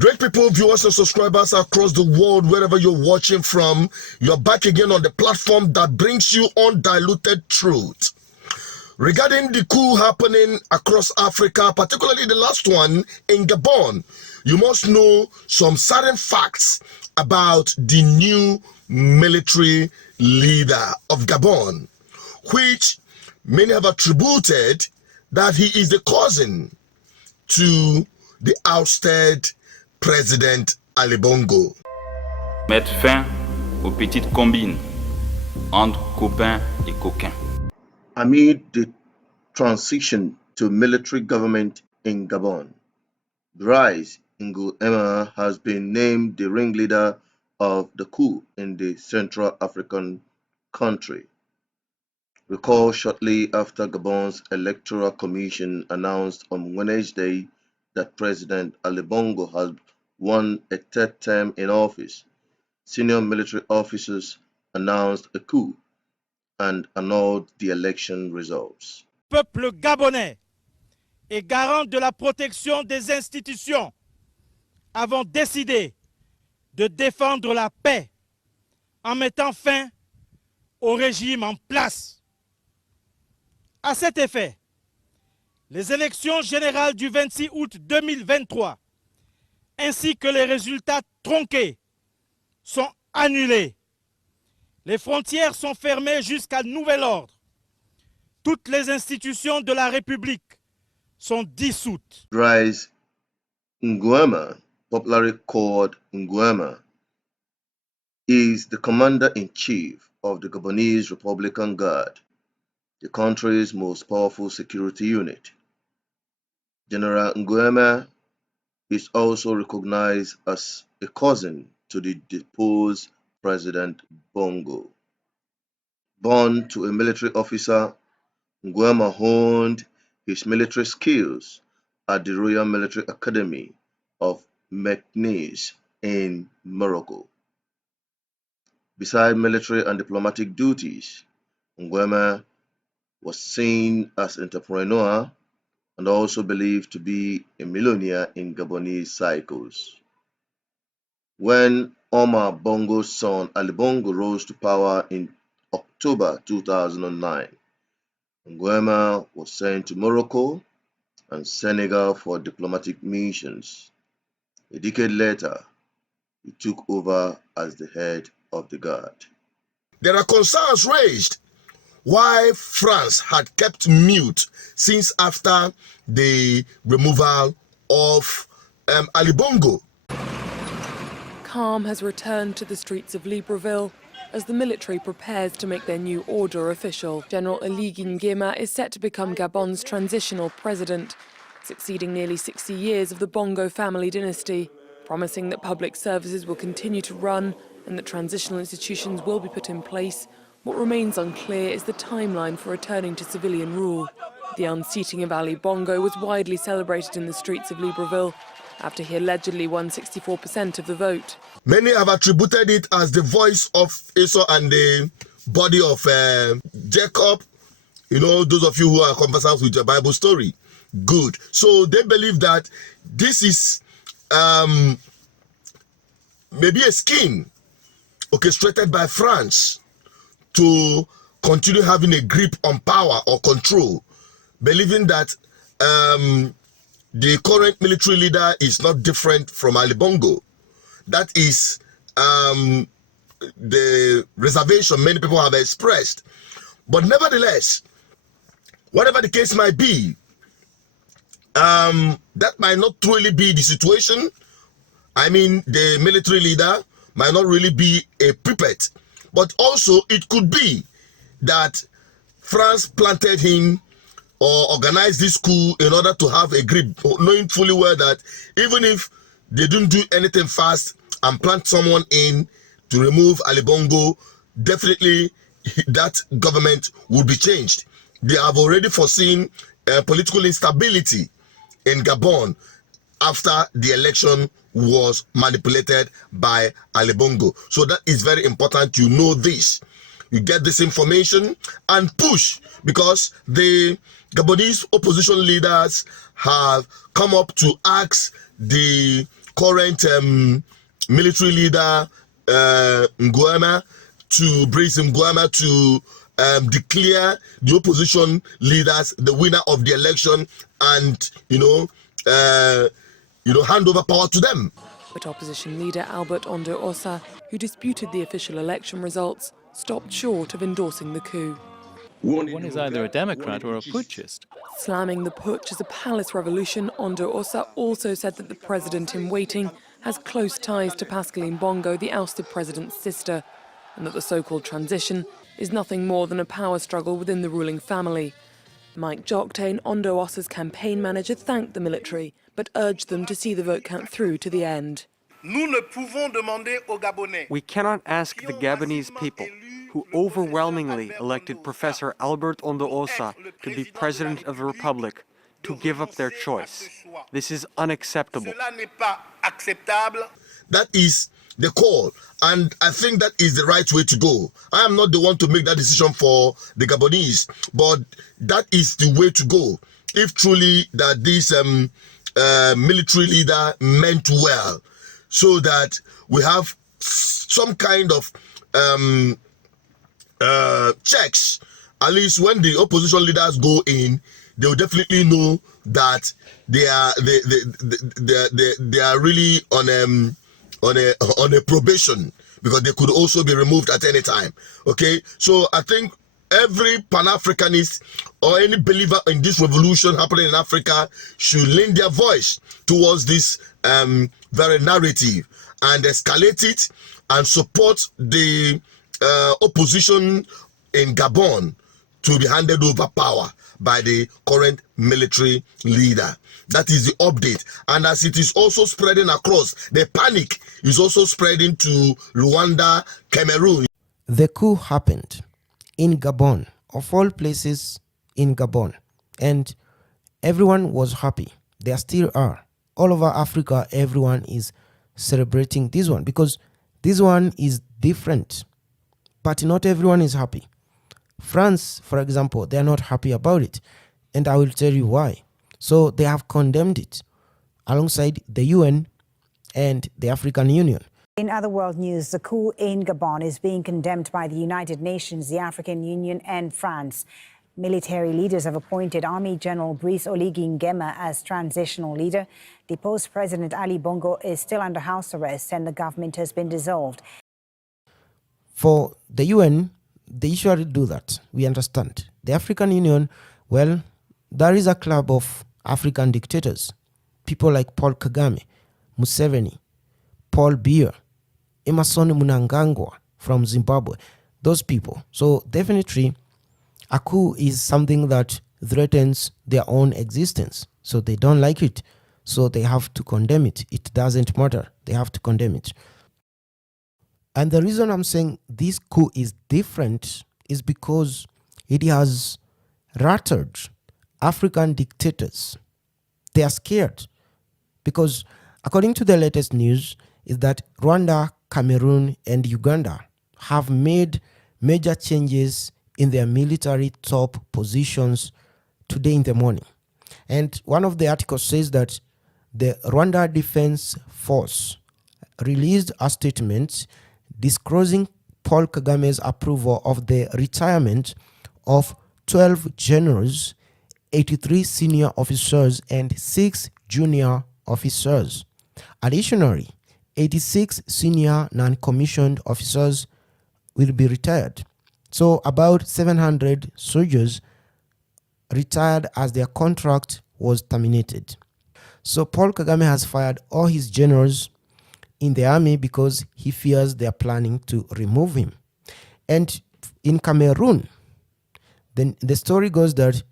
Great people, viewers and subscribers across the world, wherever you're watching from, you're back again on the platform that brings you undiluted truth. Regarding the coup happening across Africa, particularly the last one in Gabon, you must know some certain facts about the new military leader of Gabon, which many have attributed that he is the cousin to the ousted President Ali Bongo. Mettre fin aux petites combines entre copains et coquins. Amid the transition to military government in Gabon, Cries Nguema has been named the ringleader of the coup in the Central African country. Recall shortly after Gabon's Electoral Commission announced on Wednesday that President Ali Bongo has won a third term in office, senior military officers announced a coup and annulled the election results. Le peuple gabonais est garant de la protection des institutions. Avons décidé de défendre la paix en mettant fin au régime en place. À cet effet, les élections générales du 26 août 2023 ainsi que les résultats tronqués sont annulés. Les frontières sont fermées jusqu'à nouvel ordre. Toutes les institutions de la République sont dissoutes. Cries Nguema, popularly called Nguema, is the commander-in-chief of the Gabonese Republican Guard, the country's most powerful security unit. General Nguema is also recognized as a cousin to the deposed President Bongo. Born to a military officer, Nguema honed his military skills at the Royal Military Academy of Meknes in Morocco. Beside military and diplomatic duties, Nguema was seen as an entrepreneur and also believed to be a millionaire in Gabonese circles. When Omar Bongo's son Ali Bongo rose to power in October 2009, Nguema was sent to Morocco and Senegal for diplomatic missions. A decade later, he took over as the head of the guard. There are concerns raised why France had kept mute since after the removal of Ali Bongo. Calm has returned to the streets of Libreville as the military prepares to make their new order official. General Nguema is set to become Gabon's transitional president, succeeding nearly 60 years of the Bongo family dynasty, promising that public services will continue to run and that transitional institutions will be put in place. What remains unclear is the timeline for returning to civilian rule. The unseating of Ali Bongo was widely celebrated in the streets of Libreville after he allegedly won 64% of the vote. Many have attributed it as the voice of Esau and the body of Jacob. You know, those of you who are conversant with your Bible story. Good. So they believe that this is maybe a scheme orchestrated by France to continue having a grip on power or control, believing that the current military leader is not different from Ali Bongo. That is the reservation many people have expressed. But nevertheless, whatever the case might be, that might not truly be the situation. I mean, the military leader might not really be a puppet. But also, it could be that France planted him or organized this coup in order to have a grip, knowing fully well that even if they don't do anything fast and plant someone in to remove Ali Bongo, definitely that government will be changed. They have already foreseen political instability in Gabon after the election was manipulated by Ali Bongo. So that is very important you know this. You get this information and push, because the Gabonese opposition leaders have come up to ask the current military leader Nguema to Brice Nguema to declare the opposition leaders the winner of the election and hand over power to them. But opposition leader Albert Ondo Ossa, who disputed the official election results, stopped short of endorsing the coup. One is either a Democrat or a putschist. Slamming the putsch as a palace revolution, Ondo Ossa also said that the president in waiting has close ties to Pascaline Bongo, the ousted president's sister, and that the so-called transition is nothing more than a power struggle within the ruling family. Mike Joctane, Ondo Ossa's campaign manager, thanked the military, but urged them to see the vote count through to the end. We cannot ask the Gabonese people, who overwhelmingly elected Professor Albert Ondo Ossa to be President of the Republic, to give up their choice. This is unacceptable. That is the call, and I think that is the right way to go. I am not the one to make that decision for the Gabonese, but that is the way to go. If truly that this military leader meant well, so that we have some kind of checks, at least when the opposition leaders go in, they will definitely know that they are really on a probation, because they could also be removed at any time. Okay, so I think every Pan-Africanist or any believer in this revolution happening in Africa should lend their voice towards this very narrative and escalate it and support the opposition in Gabon to be handed over power by the current military leader. That is the update. And as it is also spreading across, the panic is also spreading to Rwanda, Cameroon. The coup happened in Gabon, of all places in Gabon, and everyone was happy. There still are. All over Africa, everyone is celebrating this one because this one is different. But not everyone is happy. France, for example, they are not happy about it. And I will tell you why. So they have condemned it alongside the UN and the African Union. In other world news, the coup in Gabon is being condemned by the United Nations, the African Union and France. Military leaders have appointed Army General Brice Oligui Nguema as transitional leader. Deposed President Ali Bongo is still under house arrest and the government has been dissolved. For the UN, they usually do that. We understand. The African Union, well, there is a club of African dictators. People like Paul Kagame, Museveni, Paul Biya, Emmerson Mnangagwa from Zimbabwe. Those people. So definitely, a coup is something that threatens their own existence. So they don't like it. So they have to condemn it. It doesn't matter. They have to condemn it. And the reason I'm saying this coup is different is because it has rattled African dictators. They are scared because according to the latest news is that Rwanda, Cameroon and Uganda have made major changes in their military top positions today in the morning. And one of the articles says that the Rwanda Defense Force released a statement disclosing Paul Kagame's approval of the retirement of 12 generals, 83 senior officers, and 6 junior officers. Additionally, 86 senior non-commissioned officers will be retired. So about 700 soldiers retired as their contract was terminated. So Paul Kagame has fired all his generals in the army because he fears they are planning to remove him. And in Cameroon, then the story goes that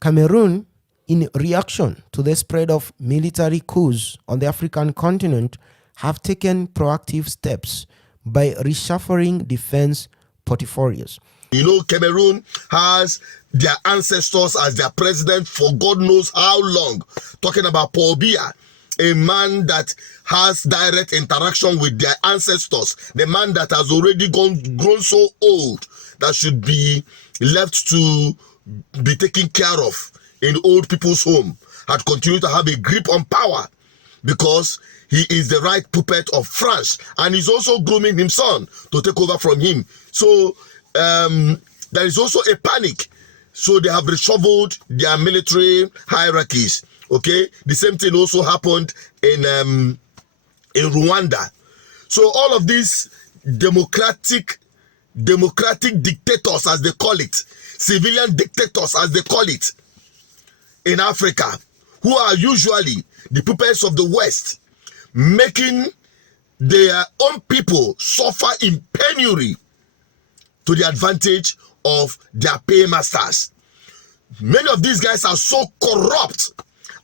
Cameroon, in reaction to the spread of military coups on the African continent, have taken proactive steps by reshuffling defense portfolios. You know, Cameroon has their ancestors as their president for God knows how long. Talking about Paul Biya, a man that has direct interaction with their ancestors, the man that has already grown so old that should be left to be taken care of in old people's home, had continued to have a grip on power. because he is the right puppet of France, and he's also grooming his son to take over from him. So there is also a panic. So they have reshuffled their military hierarchies. Okay, the same thing also happened in Rwanda. So all of these democratic dictators, as they call it, civilian dictators, as they call it, in Africa, who are usually the puppets of the West, making their own people suffer in penury to the advantage of their paymasters. Many of these guys are so corrupt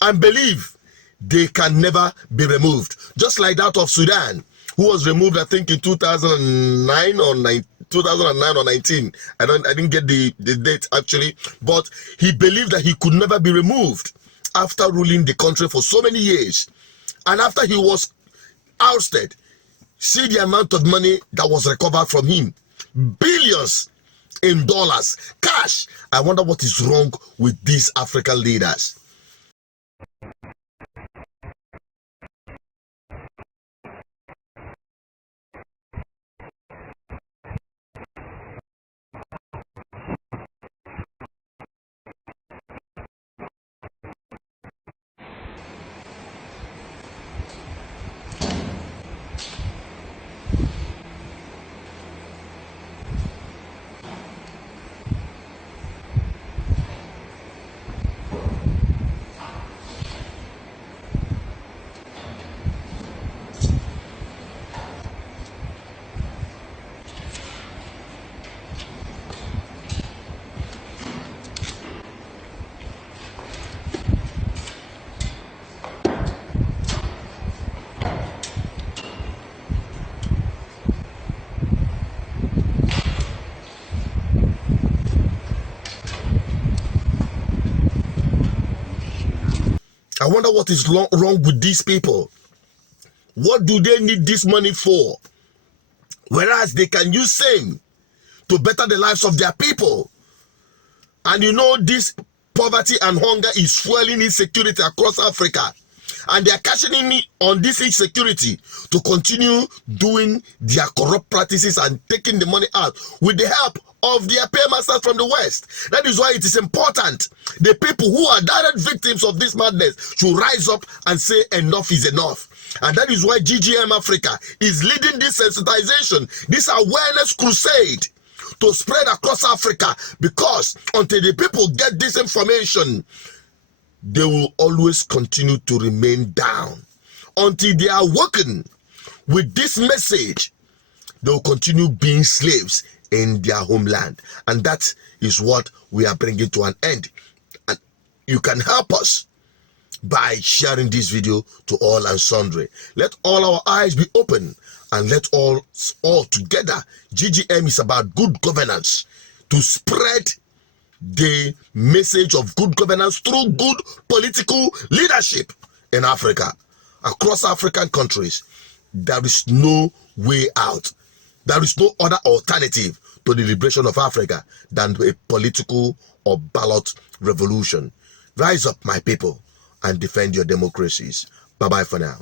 and believe they can never be removed. Just like that of Sudan, who was removed, I think, in 2009 or 19. I didn't get the date actually, but he believed that he could never be removed after ruling the country for so many years. And after he was ousted, see the amount of money that was recovered from him. Billions in dollars, cash. I wonder what is wrong with these African leaders. I wonder what is wrong with these people. What do they need this money for? Whereas they can use same to better the lives of their people. And you know, this poverty and hunger is fueling insecurity across Africa. And they are cashing in on this insecurity to continue doing their corrupt practices and taking the money out with the help of their paymasters from the West. That is why it is important the people who are direct victims of this madness should rise up and say enough is enough. And that is why GGM Africa is leading this sensitization, this awareness crusade to spread across Africa, because until the people get this information, they will always continue to remain down. Until they are woken with this message, they will continue being slaves in their homeland. And that is what we are bringing to an end. And you can help us by sharing this video to all and sundry. Let all our eyes be open, and let all together, GGM is about good governance, to spread the message of good governance through good political leadership in Africa. Across African countries, there is no way out. There is no other alternative to the liberation of Africa than a political or ballot revolution. Rise up, my people, and defend your democracies. Bye-bye for now.